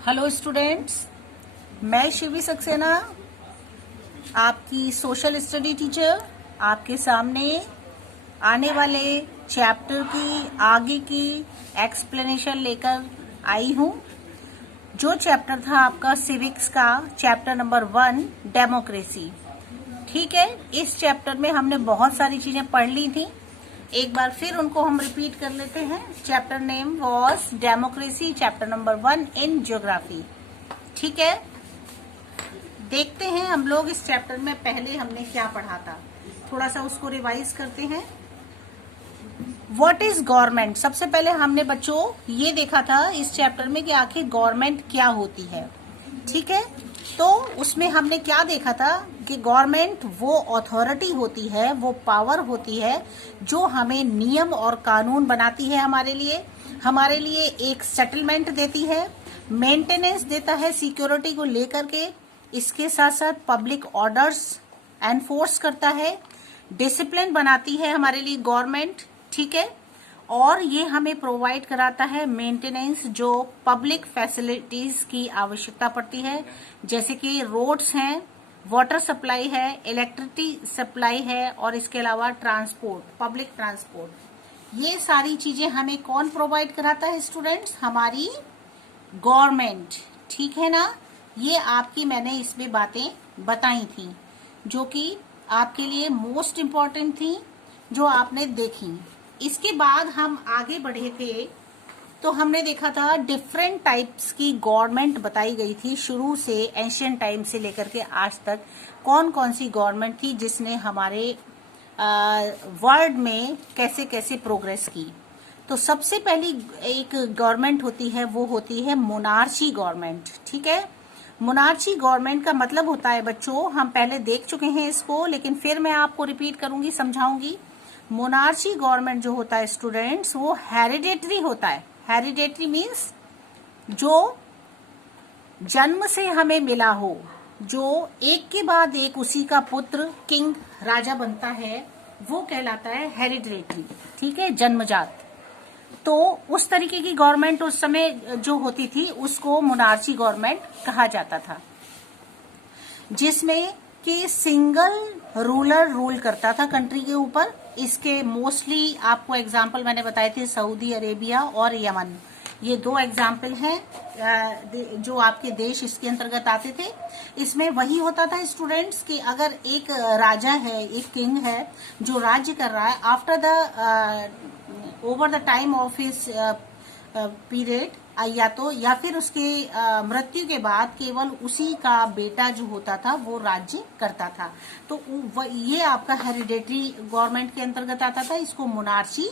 Hello students, मैं शिवी सक्सेना आपकी social study teacher आपके सामने आने वाले चैप्टर की आगे की एक्सप्लेनेशन लेकर आई हूँ। जो चैप्टर था आपका सिविक्स का चैप्टर नंबर 1 डेमोक्रेसी। ठीक है, इस चैप्टर में हमने बहुत सारी चीजें पढ़ ली थी। एक बार फिर उनको हम रिपीट कर लेते हैं। Chapter name was democracy, chapter number 1 in geography. ठीक है, देखते हैं हम लोग इस चैप्टर में पहले हमने क्या पढ़ा था, थोड़ा सा उसको रिवाइज करते हैं। What is government? सबसे पहले हमने बच्चों ये देखा था इस चैप्टर में कि आखिर गवर्नमेंट क्या होती है। ठीक है, तो उसमें हमने क्या देखा था कि गवर्नमेंट वो अथॉरिटी होती है, वो पावर होती है जो हमें नियम और कानून बनाती है, हमारे लिए एक सेटलमेंट देती है, मेंटेनेंस देता है सिक्योरिटी को लेकर के, इसके साथ साथ पब्लिक ऑर्डर्स एनफोर्स करता है, डिसिप्लिन बनाती है हमारे लिए गवर्नमेंट। ठीक है, और ये हमें प्रोवाइड कराता है मेंटेनेंस जो पब्लिक फैसिलिटीज की आवश्यकता पड़ती है, जैसे कि रोड्स हैं, वाटर सप्लाई है, इलेक्ट्रिसिटी सप्लाई है, और इसके अलावा ट्रांसपोर्ट, पब्लिक ट्रांसपोर्ट। ये सारी चीजें हमें कौन प्रोवाइड कराता है स्टूडेंट्स? हमारी गवर्नमेंट। ठीक है ना, ये आपकी मैंने इसमें बातें बताई थी जो कि आपके लिए मोस्ट इम्पॉर्टेंट थी, जो आपने देखी। इसके बाद हम आगे बढ़े थे तो हमने देखा था डिफरेंट टाइप्स की गवर्नमेंट बताई गई थी, शुरू से एंशियंट टाइम से लेकर के आज तक कौन कौन सी गवर्नमेंट थी जिसने हमारे वर्ल्ड में कैसे कैसे प्रोग्रेस की। तो सबसे पहली एक गवर्नमेंट होती है वो होती है मोनार्ची गवर्नमेंट। ठीक है, मोनार्ची गवर्नमेंट का मतलब होता है बच्चों, हम पहले देख चुके हैं इसको, लेकिन फिर मैं आपको रिपीट करूंगी, समझाऊंगी। मोनार्ची गवर्नमेंट जो होता है स्टूडेंट्स, वो हेरिडेटरी होता है। हेरिडेटरी मीन्स जो जन्म से हमें मिला हो, जो एक के बाद एक उसी का पुत्र किंग राजा बनता है, वो कहलाता है हेरिडेटरी। ठीक है, जन्मजात। तो उस तरीके की गवर्नमेंट उस समय जो होती थी उसको मोनार्ची गवर्नमेंट कहा जाता था, जिसमें कि सिंगल रूलर रूल करता था कंट्री के ऊपर। इसके मोस्टली आपको एग्जाम्पल मैंने बताए थे, सऊदी अरेबिया और यमन, ये 2 एग्जाम्पल हैं जो आपके देश इसके अंतर्गत आते थे। इसमें वही होता था स्टूडेंट्स कि अगर एक राजा है, एक किंग है जो राज्य कर रहा है, after the over the time of his period, या फिर उसके मृत्यु के बाद केवल उसी का बेटा जो होता था वो राज्य करता था। तो ये आपका हेरिडेटरी गवर्नमेंट के अंतर्गत आता था, इसको मोनार्ची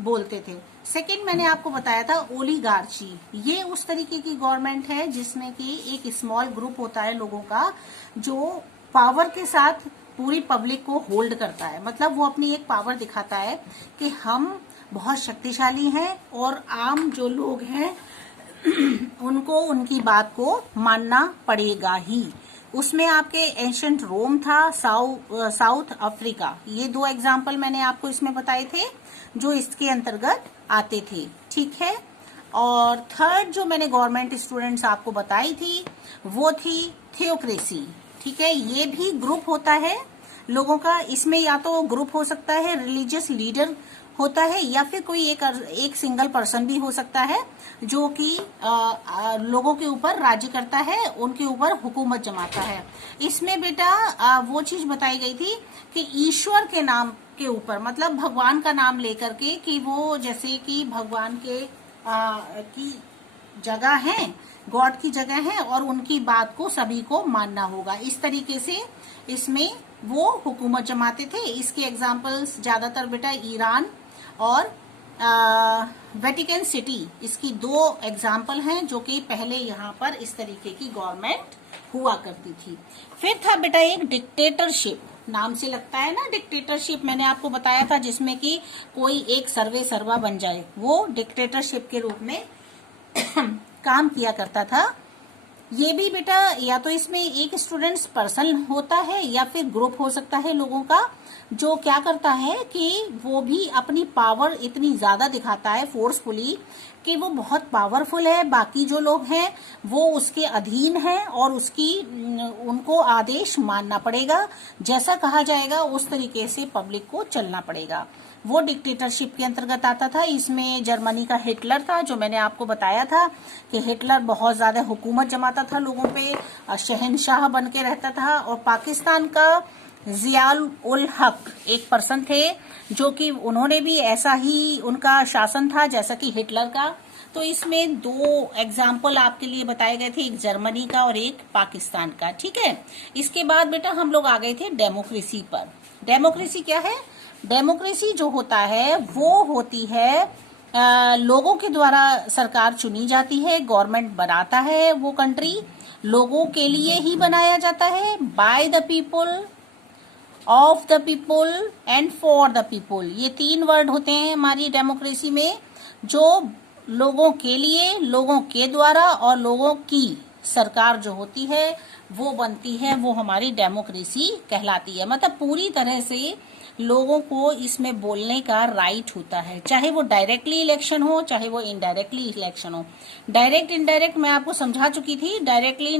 बोलते थे। सेकंड मैंने आपको बताया था ओलिगार्ची। ये उस तरीके की गवर्नमेंट है जिसमें कि एक स्मॉल ग्रुप होता है लोगों का जो पावर के साथ पूरी पब्लिक को होल्ड करता है। मतलब वो अपनी एक पावर दिखाता है कि हम बहुत शक्तिशाली हैं और आम जो लोग हैं उनको उनकी बात को मानना पड़ेगा ही। उसमें आपके एंशियंट रोम था, साउथ अफ्रीका, ये 2 एग्जाम्पल मैंने आपको इसमें बताए थे जो इसके अंतर्गत आते थे। ठीक है, और थर्ड जो मैंने गवर्नमेंट स्टूडेंट्स आपको बताई थी वो थी थियोक्रेसी। ठीक है, ये भी ग्रुप होता है लोगों का। इसमें या तो ग्रुप हो सकता है, रिलीजियस लीडर होता है, या फिर कोई एक सिंगल पर्सन भी हो सकता है जो कि लोगों के ऊपर राज्य करता है, उनके ऊपर हुकूमत जमाता है। इसमें बेटा वो चीज बताई गई थी कि ईश्वर के नाम के ऊपर, मतलब भगवान का नाम लेकर के, कि वो जैसे कि भगवान के की जगह है, गॉड की जगह है, और उनकी बात को सभी को मानना होगा। इस तरीके से इसमें वो हुकूमत जमाते थे। इसके एग्जाम्पल्स ज्यादातर बेटा ईरान और वेटिकन सिटी, इसकी 2 एग्जाम्पल हैं जो कि पहले यहाँ पर इस तरीके की गवर्नमेंट हुआ करती थी। फिर था बेटा एक डिक्टेटरशिप, नाम से लगता है ना डिक्टेटरशिप, मैंने आपको बताया था, जिसमें कि कोई एक सर्वे सर्वा बन जाए, वो डिक्टेटरशिप के रूप में काम किया करता था। ये भी बेटा या तो इसमें एक स्टूडेंट्स पर्सन होता है या फिर ग्रुप हो सकता है लोगों का, जो क्या करता है कि वो भी अपनी पावर इतनी ज्यादा दिखाता है फोर्सफुली कि वो बहुत पावरफुल है, बाकी जो लोग हैं वो उसके अधीन हैं और उनको आदेश मानना पड़ेगा, जैसा कहा जाएगा उस तरीके से पब्लिक को चलना पड़ेगा। वो डिक्टेटरशिप के अंतर्गत आता था। इसमें जर्मनी का हिटलर था, जो मैंने आपको बताया था कि हिटलर बहुत ज्यादा हुकूमत जमाता था लोगों पे, शहनशाह बन के रहता था। और पाकिस्तान का जियाउल उल हक एक पर्सन थे, जो कि उन्होंने भी ऐसा ही उनका शासन था जैसा कि हिटलर का। तो इसमें दो एग्जाम्पल आपके लिए बताए गए थे, एक जर्मनी का और एक पाकिस्तान का। ठीक है, इसके बाद बेटा हम लोग आ गए थे डेमोक्रेसी पर। डेमोक्रेसी क्या है? डेमोक्रेसी जो होता है वो होती है लोगों के द्वारा सरकार चुनी जाती है, गवर्नमेंट बनाता है, वो कंट्री लोगों के लिए ही बनाया जाता है, by the people, of the people and for the people. ये तीन वर्ड होते हैं हमारी डेमोक्रेसी में, जो लोगों के लिए, लोगों के द्वारा और लोगों की सरकार जो होती है वो बनती है, वो हमारी डेमोक्रेसी कहलाती है। मतलब पूरी तरह से लोगों को इसमें बोलने का राइट होता है, चाहे वो डायरेक्टली इलेक्शन हो चाहे वो इनडायरेक्टली इलेक्शन हो। डायरेक्ट इनडायरेक्ट मैं आपको समझा चुकी थी। डायरेक्टली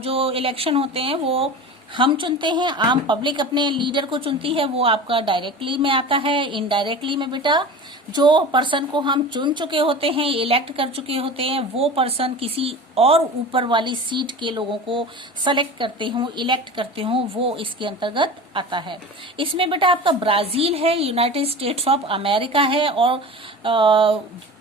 जो इलेक्शन होते हैं वो हम चुनते हैं, आम पब्लिक अपने लीडर को चुनती है, वो आपका डायरेक्टली में आता है। इनडायरेक्टली में बेटा जो पर्सन को हम चुन चुके होते हैं, इलेक्ट कर चुके होते हैं, वो पर्सन किसी और ऊपर वाली सीट के लोगों को सेलेक्ट करते हो, इलेक्ट करते हो, वो इसके अंतर्गत आता है। इसमें बेटा आपका ब्राजील है, यूनाइटेड स्टेट्स ऑफ अमेरिका है और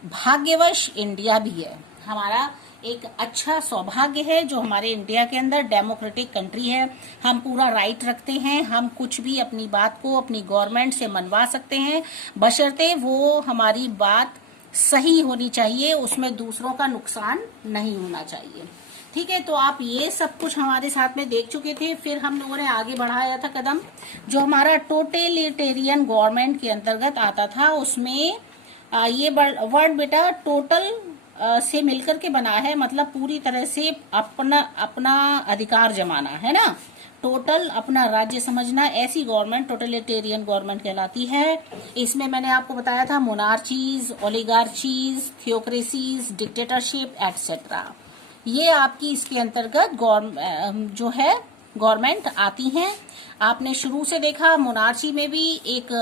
भाग्यवश इंडिया भी है। हमारा एक अच्छा सौभाग्य है जो हमारे इंडिया के अंदर डेमोक्रेटिक कंट्री है। हम पूरा राइट रखते हैं, हम कुछ भी अपनी बात को अपनी गवर्नमेंट से मनवा सकते हैं, बशर्ते वो हमारी बात सही होनी चाहिए, उसमें दूसरों का नुकसान नहीं होना चाहिए। ठीक है, तो आप ये सब कुछ हमारे साथ में देख चुके थे। फिर हम लोगों ने आगे बढ़ाया था कदम, जो हमारा टोटलिटेरियन गवर्नमेंट के अंतर्गत आता था। उसमें ये वर्ड बेटा टोटल से मिलकर के बना है, मतलब पूरी तरह से अपना अधिकार जमाना है ना, टोटल अपना राज्य समझना, ऐसी गवर्नमेंट टोटलिटेरियन गवर्नमेंट कहलाती है। इसमें मैंने आपको बताया था मोनार्चीज, ओलिगार्चीज, थियोक्रेसीज, डिक्टेटरशिप एटसेट्रा, ये आपकी इसके अंतर्गत जो है गवर्नमेंट आती हैं। आपने शुरू से देखा मोनार्ची में भी एक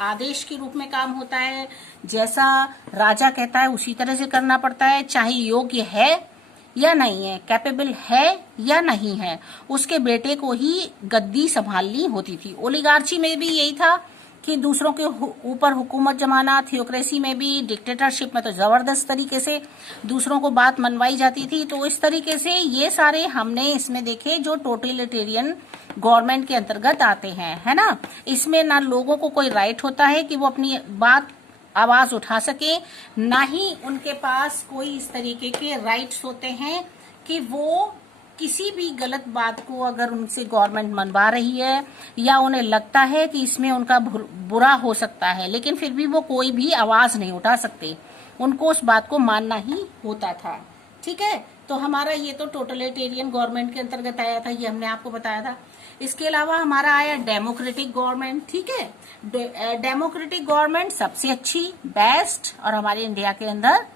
आदेश के रूप में काम होता है, जैसा राजा कहता है उसी तरह से करना पड़ता है, चाहे योग्य है या नहीं है, कैपेबल है या नहीं है, उसके बेटे को ही गद्दी संभालनी होती थी। ओलिगार्ची में भी यही था कि दूसरों के ऊपर हुकूमत जमाना, थियोक्रेसी में भी, डिक्टेटरशिप में तो जबरदस्त तरीके से दूसरों को बात मनवाई जाती थी। तो इस तरीके से ये सारे हमने इसमें देखे जो टोटलिटेरियन गवर्नमेंट के अंतर्गत आते हैं, है ना। इसमें ना लोगों को कोई राइट होता है कि वो अपनी बात आवाज उठा सके, ना ही उनके पास कोई इस तरीके के राइट्स होते हैं कि वो किसी भी गलत बात को अगर उनसे गवर्नमेंट मनवा रही है या उन्हें लगता है कि इसमें उनका बुरा हो सकता है, लेकिन फिर भी वो कोई भी आवाज नहीं उठा सकते, उनको उस बात को मानना ही होता था। ठीक है, तो हमारा ये तो टोटलिटेरियन गवर्नमेंट के अंतर्गत आया था, ये हमने आपको बताया था। इसके अलावा हमारा आया डेमोक्रेटिक गवर्नमेंट। ठीक है, डेमोक्रेटिक गवर्नमेंट सबसे अच्छी, बेस्ट, और हमारे इंडिया के अंदर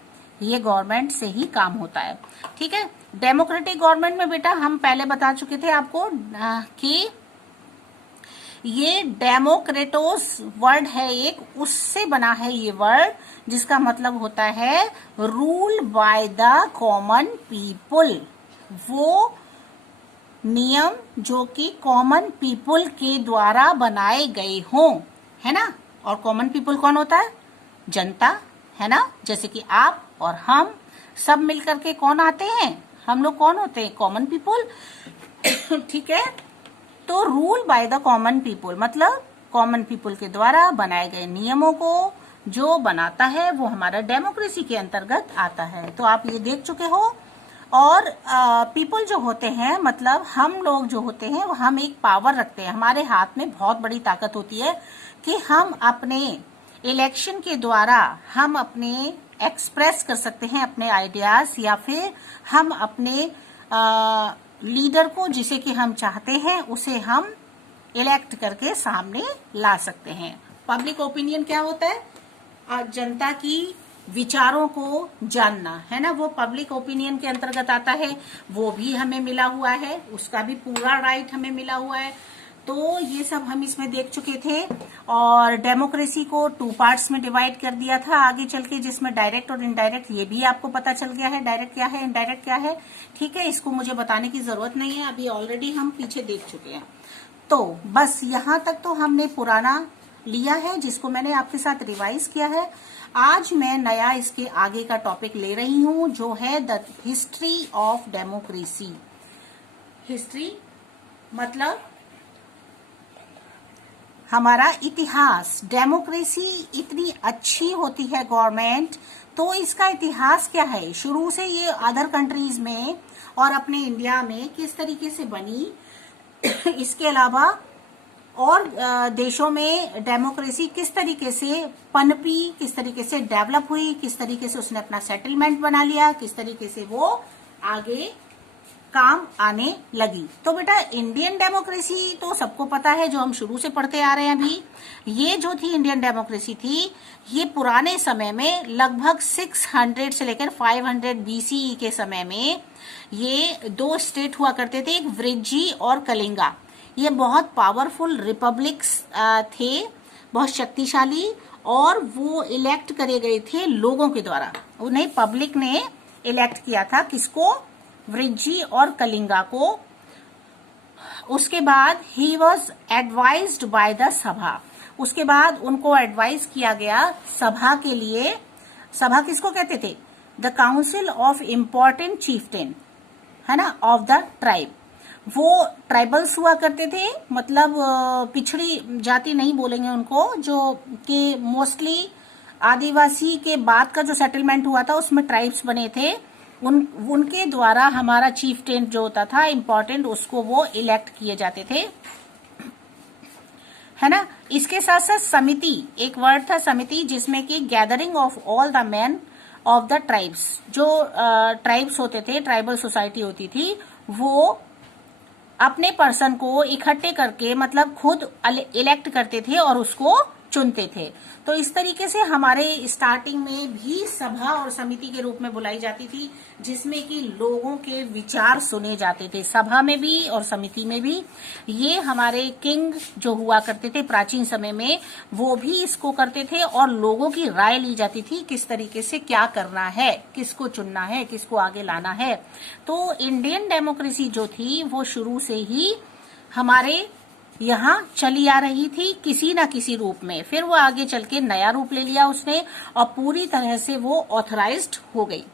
ये गवर्नमेंट से ही काम होता है। ठीक है, डेमोक्रेटिक गवर्नमेंट में बेटा हम पहले बता चुके थे आपको कि ये डेमोक्रेटोस वर्ड है एक, उससे बना है ये वर्ड, जिसका मतलब होता है rule by the common people. वो नियम जो कि कॉमन पीपुल के द्वारा बनाए गए हों, है ना। और कॉमन पीपुल कौन होता है? जनता, है ना। जैसे कि आप और हम सब मिलकर के कौन आते हैं, हम लोग कौन होते हैं? Common people. ठीक है, तो rule by the common people मतलब कॉमन पीपुल के द्वारा बनाए गए नियमों को जो बनाता है वो हमारा डेमोक्रेसी के अंतर्गत आता है। तो आप ये देख चुके हो। और पीपल जो होते हैं मतलब हम लोग जो होते हैं वो हम एक पावर रखते हैं, हमारे हाथ में बहुत बड़ी ताकत होती है कि हम अपने इलेक्शन के द्वारा हम अपने एक्सप्रेस कर सकते हैं अपने आइडियाज, या फिर हम अपने लीडर को जिसे कि हम चाहते हैं उसे हम इलेक्ट करके सामने ला सकते हैं। पब्लिक ओपिनियन क्या होता है? जनता की विचारों को जानना, है ना, वो पब्लिक ओपिनियन के अंतर्गत आता है। वो भी हमें मिला हुआ है, उसका भी पूरा राइट हमें मिला हुआ है। तो ये सब हम इसमें देख चुके थे। और डेमोक्रेसी को 2 पार्ट्स में डिवाइड कर दिया था आगे चल के, जिसमें डायरेक्ट और इनडायरेक्ट, ये भी आपको पता चल गया है डायरेक्ट क्या है इनडायरेक्ट क्या है। ठीक है, इसको मुझे बताने की जरूरत नहीं है, अभी ऑलरेडी हम पीछे देख चुके हैं। तो बस यहां तक तो हमने पुराना लिया है, जिसको मैंने आपके साथ रिवाइज किया है। आज मैं नया इसके आगे का टॉपिक ले रही हूं, जो है the history of democracy. History मतलब हमारा इतिहास। डेमोक्रेसी इतनी अच्छी होती है गवर्नमेंट, तो इसका इतिहास क्या है, शुरू से ये अदर कंट्रीज में और अपने इंडिया में किस तरीके से बनी। इसके अलावा और देशों में डेमोक्रेसी किस तरीके से पनपी, किस तरीके से डेवलप हुई, किस तरीके से उसने अपना सेटलमेंट बना लिया, किस तरीके से वो आगे काम आने लगी। तो बेटा इंडियन डेमोक्रेसी तो सबको पता है, जो हम शुरू से पढ़ते आ रहे हैं अभी। ये जो थी इंडियन डेमोक्रेसी थी, ये पुराने समय में लगभग 600 से लेकर 500 BCE के समय में ये 2 स्टेट हुआ करते थे, एक वृज्जी और कलिंगा। ये बहुत पावरफुल रिपब्लिक्स थे, बहुत शक्तिशाली, और वो इलेक्ट करे गए थे लोगों के द्वारा। उन्हें पब्लिक ने इलेक्ट किया था, किसको? वृज्जी और कलिंगा को। उसके बाद he was advised by the सभा। उसके बाद उनको एडवाइज किया गया सभा के लिए। सभा किसको कहते थे? The council of important Chieftain, है ना, ऑफ द ट्राइब। वो ट्राइबल्स हुआ करते थे, मतलब पिछड़ी जाति नहीं बोलेंगे उनको, जो कि मोस्टली आदिवासी के बाद का जो सेटलमेंट हुआ था उसमें ट्राइब्स बने थे। उनके द्वारा हमारा चीफटेन जो होता था इम्पोर्टेंट, उसको वो इलेक्ट किए जाते थे, है ना। इसके साथ साथ समिति, एक वर्ड था समिति, जिसमें कि gathering of all the man of the tribes. जो ट्राइब्स होते थे, ट्राइबल सोसाइटी होती थी, वो अपने पर्सन को इकट्ठे करके मतलब खुद इलेक्ट करते थे और उसको चुनते थे। तो इस तरीके से हमारे स्टार्टिंग में भी सभा और समिति के रूप में बुलाई जाती थी, जिसमें कि लोगों के विचार सुने जाते थे, सभा में भी और समिति में भी। ये हमारे किंग जो हुआ करते थे प्राचीन समय में, वो भी इसको करते थे, और लोगों की राय ली जाती थी किस तरीके से क्या करना है, किसको चुनना है, किसको आगे लाना है। तो इंडियन डेमोक्रेसी जो थी वो शुरू से ही हमारे यहाँ चली आ रही थी किसी ना किसी रूप में। फिर वो आगे चल के नया रूप ले लिया उसने, और पूरी तरह से वो ऑथराइज्ड हो गई।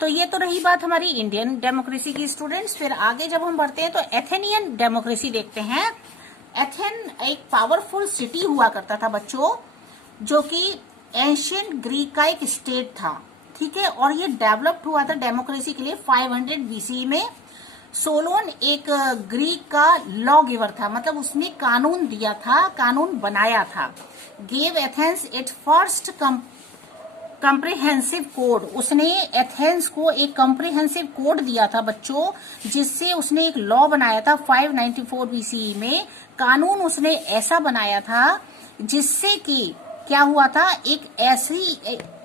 तो ये तो रही बात हमारी इंडियन डेमोक्रेसी की स्टूडेंट्स। फिर आगे जब हम बढ़ते हैं तो एथेनियन डेमोक्रेसी देखते हैं। एथेन एक पावरफुल सिटी हुआ करता था बच्चों, जो कि एंशियंट ग्रीक का एक स्टेट था, ठीक है। और ये डेवलप्ड हुआ था डेमोक्रेसी के लिए 500 BCE में। सोलोन एक ग्रीक का लॉ गिवर था, मतलब उसने कानून दिया था, कानून बनाया था। Gave Athens it first comprehensive code. उसने एथेंस को एक कम्प्रिहेंसिव कोड दिया था बच्चों, जिससे उसने एक लॉ बनाया था 594 BCE में। कानून उसने ऐसा बनाया था जिससे कि क्या हुआ था, एक ऐसी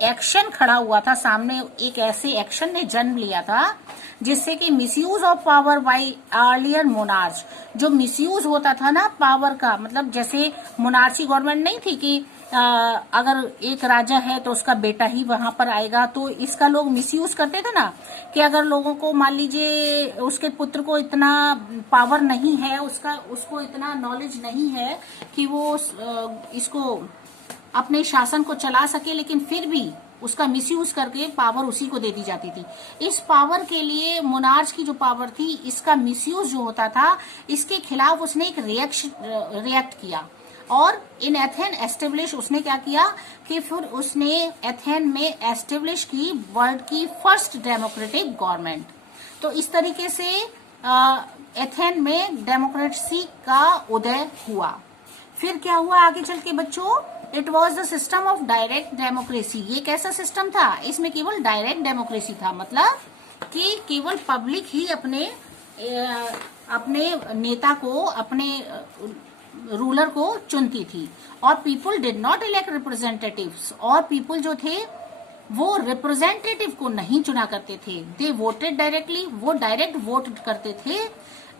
एक्शन खड़ा हुआ था सामने, एक ऐसे एक्शन ने जन्म लिया था जिससे कि misuse of power bye earlier monarch. जो मिसयूज होता था ना पावर का, मतलब जैसे मोनार्ची गवर्नमेंट नहीं थी कि अगर एक राजा है तो उसका बेटा ही वहां पर आएगा, तो इसका लोग मिसयूज करते थे ना, कि अगर लोगों को मान लीजिए उसके पुत्र को इतना पावर नहीं है, उसको इतना नॉलेज नहीं है कि वो इसको अपने शासन को चला सके, लेकिन फिर भी उसका मिसयूज करके पावर उसी को दे दी जाती थी। इस पावर के लिए मोनार्च की जो पावर थी, इसका मिसयूज जो होता था, इसके खिलाफ उसने एक रिएक्ट किया, और इन एथेन एस्टेब्लिश उसने क्या किया कि फिर उसने एथेन में एस्टेब्लिश की वर्ल्ड की फर्स्ट डेमोक्रेटिक गवर्नमेंट। तो इस तरीके से एथेन में डेमोक्रेसी का उदय हुआ। फिर क्या हुआ आगे चल के बच्चों, it was the system of direct democracy. ये कैसा सिस्टम था, इसमें केवल डायरेक्ट डेमोक्रेसी था, मतलब कि केवल पब्लिक ही अपने नेता को, अपने रूलर को चुनती थी, और people did not elect representatives, और पीपल जो थे वो रिप्रेजेंटेटिव को नहीं चुना करते थे, दे वोटेड डायरेक्टली, वो डायरेक्ट वोट करते थे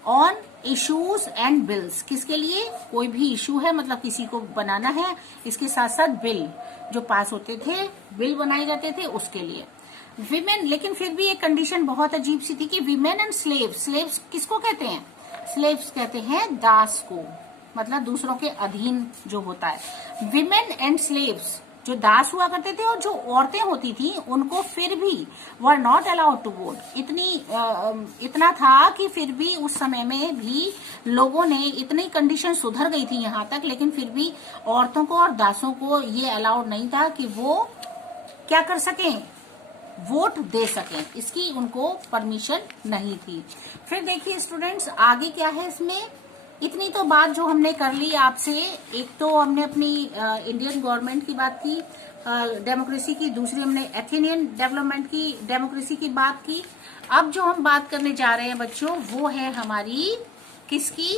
ऑन इश्यूज एंड बिल्स। किसके लिए, कोई भी इशू है, मतलब किसी को बनाना है, इसके साथ साथ बिल जो पास होते थे, बिल बनाए जाते थे उसके लिए। विमेन, लेकिन फिर भी एक कंडीशन बहुत अजीब सी थी कि विमेन एंड स्लेव्स, स्लेव्स किसको कहते हैं, स्लेव्स कहते हैं दास को, मतलब दूसरों के अधीन जो होता है। विमेन एंड स्लेव्स जो दास हुआ करते थे और जो औरतें होती थी उनको फिर भी were not allowed to vote. इतना था कि फिर भी उस समय में भी लोगों ने, इतनी कंडीशन सुधर गई थी यहाँ तक, लेकिन फिर भी औरतों को और दासों को ये अलाउड नहीं था कि वो क्या कर सकें, वोट दे सकें, इसकी उनको परमिशन नहीं थी। फिर देखिए स्टूडेंट्स आगे क्या है इसमें, इतनी तो बात जो हमने कर ली आपसे, एक तो हमने अपनी इंडियन गवर्नमेंट की बात की, डेमोक्रेसी की, दूसरी हमने एथेनियन डेवलपमेंट की डेमोक्रेसी की बात की। अब जो हम बात करने जा रहे हैं बच्चों वो है हमारी किसकी,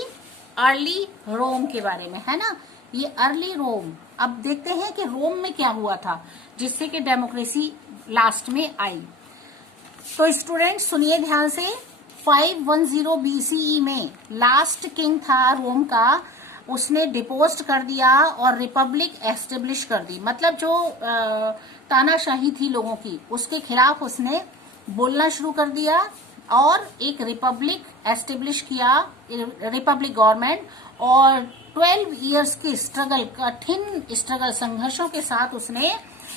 अर्ली रोम के बारे में, है ना, ये अर्ली रोम। अब देखते हैं कि रोम में क्या हुआ था जिससे कि डेमोक्रेसी लास्ट में आई। तो स्टूडेंट्स सुनिए ध्यान से, 510 BCE में लास्ट किंग था रोम का, उसने डिपोस्ट कर दिया और रिपब्लिक एस्टेब्लिश कर दी, मतलब जो तानाशाही थी लोगों की उसके खिलाफ उसने बोलना शुरू कर दिया और एक रिपब्लिक एस्टेब्लिश किया, रिपब्लिक गवर्नमेंट। और 12 इयर्स के स्ट्रगल, कठिन स्ट्रगल, संघर्षों के साथ उसने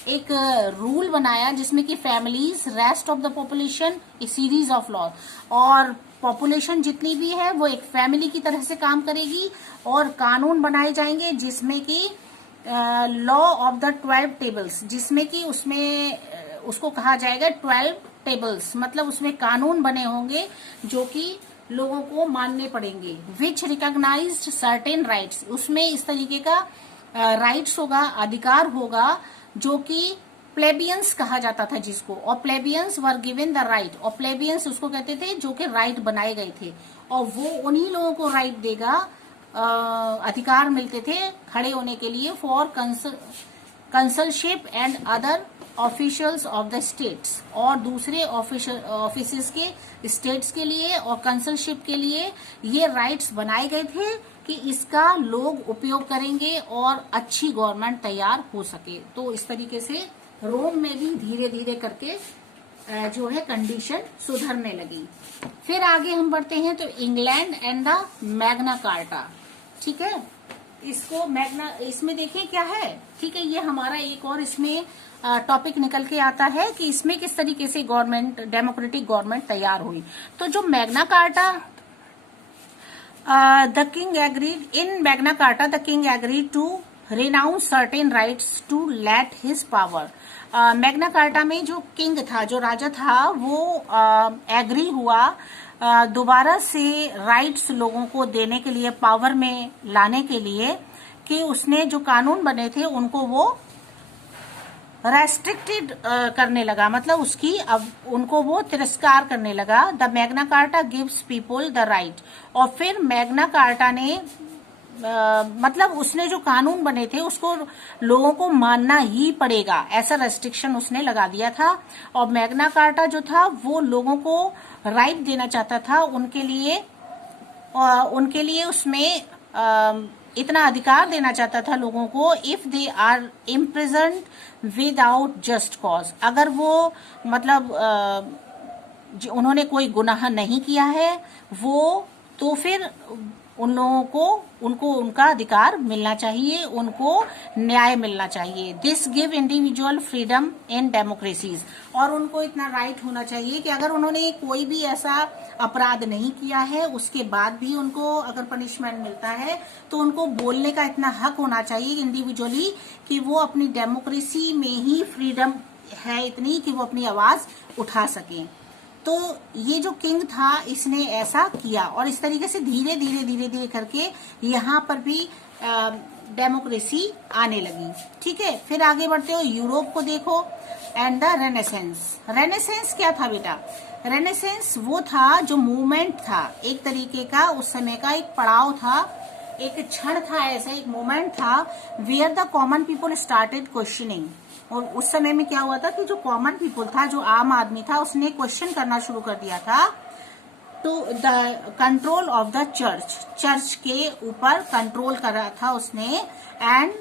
एक रूल बनाया जिसमें कि families, rest of the population, A series of law, और पॉपुलेशन जितनी भी है वो एक फैमिली की तरह से काम करेगी और कानून बनाए जाएंगे जिसमें कि लॉ ऑफ द 12 टेबल्स, जिसमें कि उसमें उसको कहा जाएगा 12 टेबल्स, मतलब उसमें कानून बने होंगे जो कि लोगों को मानने पड़ेंगे। विच रिकॉग्नाइज्ड सर्टेन राइट्स, उसमें इस तरीके का राइट्स होगा, अधिकार होगा जो कि प्लेबियंस कहा जाता था जिसको, और प्लेबियंस वर गिवन द राइट, और प्लेबियंस उसको कहते थे जो कि राइट बनाए गए थे, और वो उन्हीं लोगों को राइट देगा, अधिकार मिलते थे खड़े होने के लिए for consulship and other officials of the states, और दूसरे ऑफिस के स्टेट्स के लिए और कंसलशिप के लिए ये राइट्स बनाए गए थे कि इसका लोग उपयोग करेंगे और अच्छी गवर्नमेंट तैयार हो सके। तो इस तरीके से रोम में भी धीरे धीरे करके जो है कंडीशन सुधरने लगी। फिर आगे हम बढ़ते हैं तो England and the Magna carta, ठीक है, इसको मैग्ना, इसमें देखिए क्या है, ठीक है, ये हमारा एक और इसमें टॉपिक निकल के आता है कि इसमें किस तरीके से गवर्नमेंट, डेमोक्रेटिक गवर्नमेंट तैयार हुई। तो जो Magna carta, the king agreed, in Magna Carta the king agreed to renounce certain rights to let his power। Magna carta में जो किंग था, जो राजा था, वो एग्री हुआ दोबारा से राइट्स लोगों को देने के लिए, पावर में लाने के लिए, कि उसने जो कानून बने थे उनको वो रेस्ट्रिक्टेड करने लगा, मतलब उसकी अब उनको वो तिरस्कार करने लगा। The Magna carta gives people the right, और फिर मैग्ना कार्टा ने मतलब उसने जो कानून बने थे उसको लोगों को मानना ही पड़ेगा, ऐसा रेस्ट्रिक्शन उसने लगा दिया था। और मैग्ना कार्टा जो था वो लोगों को राइट देना चाहता था, उनके लिए उसमें इतना अधिकार देना चाहता था लोगों को, if they are imprisoned without just cause, अगर वो मतलब उन्होंने कोई गुनाह नहीं किया है वो, तो फिर उन लोगों को उनको उनका अधिकार मिलना चाहिए, उनको न्याय मिलना चाहिए। This give individual freedom in democracies, और उनको इतना राइट होना चाहिए कि अगर उन्होंने कोई भी ऐसा अपराध नहीं किया है उसके बाद भी उनको अगर पनिशमेंट मिलता है तो उनको बोलने का इतना हक होना चाहिए इंडिविजुअली कि वो अपनी डेमोक्रेसी में ही फ्रीडम है इतनी कि वो अपनी आवाज उठा सकें। तो ये जो किंग था इसने ऐसा किया, और इस तरीके से धीरे धीरे करके यहाँ पर भी डेमोक्रेसी आने लगी। ठीक है, फिर आगे बढ़ते हो, यूरोप को देखो एंड द रेनेसेंस। रेनेसेंस क्या था बेटा? रेनेसेंस वो था जो मूवमेंट था, एक तरीके का उस समय का एक पड़ाव था, एक क्षण था, ऐसा एक मोमेंट था where the common people started questioning. और उस समय में क्या हुआ था कि जो कॉमन पीपल था, जो आम आदमी था, उसने क्वेश्चन करना शुरू कर दिया था तो the control of the church के ऊपर कंट्रोल कर रहा था उसने, and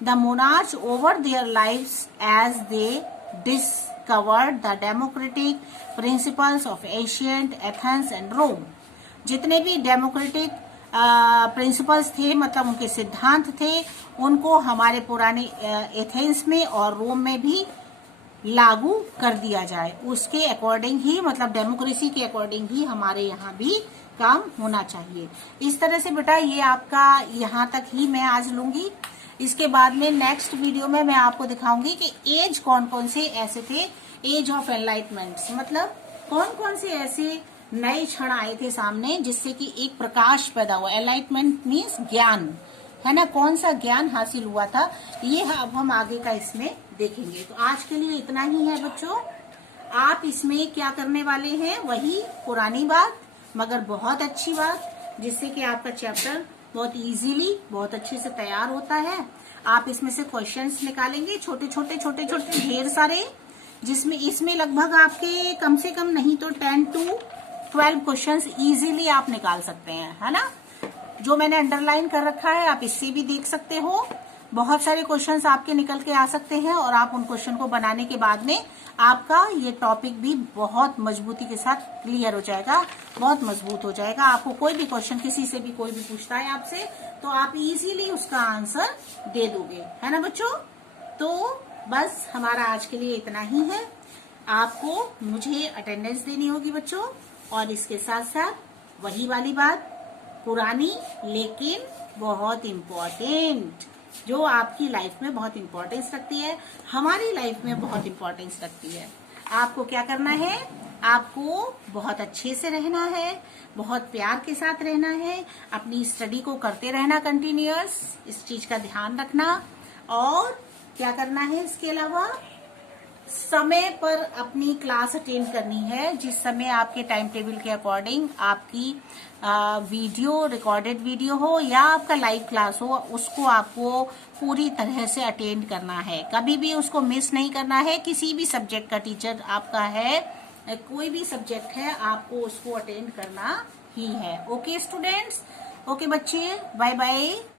the monarch over their lives as they discovered the democratic principles of ancient Athens and Rome. जितने भी डेमोक्रेटिक प्रिंसिपल्स थे, मतलब उनके सिद्धांत थे, उनको हमारे पुराने एथेंस में और रोम में भी लागू कर दिया जाए। उसके अकॉर्डिंग ही, मतलब डेमोक्रेसी के अकॉर्डिंग ही हमारे यहाँ भी काम होना चाहिए। इस तरह से बेटा ये आपका यहाँ तक ही मैं आज लूंगी। इसके बाद में नेक्स्ट वीडियो में मैं आपको दिखाऊंगी कि एज कौन कौन से ऐसे थे, एज ऑफ एनलाइटमेंट, मतलब कौन कौन से ऐसे नए क्षण आए थे सामने जिससे कि एक प्रकाश पैदा हुआ। एनलाइटमेंट मीन्स ज्ञान, है ना, कौन सा ज्ञान हासिल हुआ था, ये अब हम आगे का इसमें देखेंगे। तो आज के लिए इतना ही है बच्चों। आप इसमें क्या करने वाले हैं, वही पुरानी बात मगर बहुत अच्छी बात, जिससे कि आपका चैप्टर बहुत इजीली, बहुत अच्छे से तैयार होता है। आप इसमें से क्वेश्चंस निकालेंगे, छोटे छोटे छोटे छोटे ढेर सारे, जिसमें इसमें लगभग आपके कम से कम नहीं तो 10 to 12 क्वेश्चंस इजीली आप निकाल सकते हैं, है ना। जो मैंने अंडरलाइन कर रखा है आप इससे भी देख सकते हो। बहुत सारे क्वेश्चंस आपके निकल के आ सकते हैं और आप उन क्वेश्चन को बनाने के बाद में आपका ये टॉपिक भी बहुत मजबूती के साथ क्लियर हो जाएगा, बहुत मजबूत हो जाएगा। आपको कोई भी क्वेश्चन किसी से भी कोई भी पूछता है आपसे तो आप इजीली उसका आंसर दे दोगे, है ना बच्चों। तो बस हमारा आज के लिए इतना ही है। आपको मुझे अटेंडेंस देनी होगी बच्चों, और इसके साथ साथ वही वाली बात, पुरानी लेकिन बहुत इम्पोर्टेंट, जो आपकी लाइफ में बहुत इम्पोर्टेंस रखती है, हमारी लाइफ में बहुत इम्पोर्टेंस रखती है। आपको क्या करना है, आपको बहुत अच्छे से रहना है, बहुत प्यार के साथ रहना है, अपनी स्टडी को करते रहना कंटिन्यूअस, इस चीज का ध्यान रखना। और क्या करना है इसके अलावा, समय पर अपनी क्लास अटेंड करनी है। जिस समय आपके टाइम टेबल के अकॉर्डिंग आपकी वीडियो, रिकॉर्डेड वीडियो हो या आपका लाइव क्लास हो, उसको आपको पूरी तरह से अटेंड करना है, कभी भी उसको मिस नहीं करना है। किसी भी सब्जेक्ट का टीचर आपका है, कोई भी सब्जेक्ट है, आपको उसको अटेंड करना ही है। ओके स्टूडेंट्स, ओके बच्चे, बाय बाय।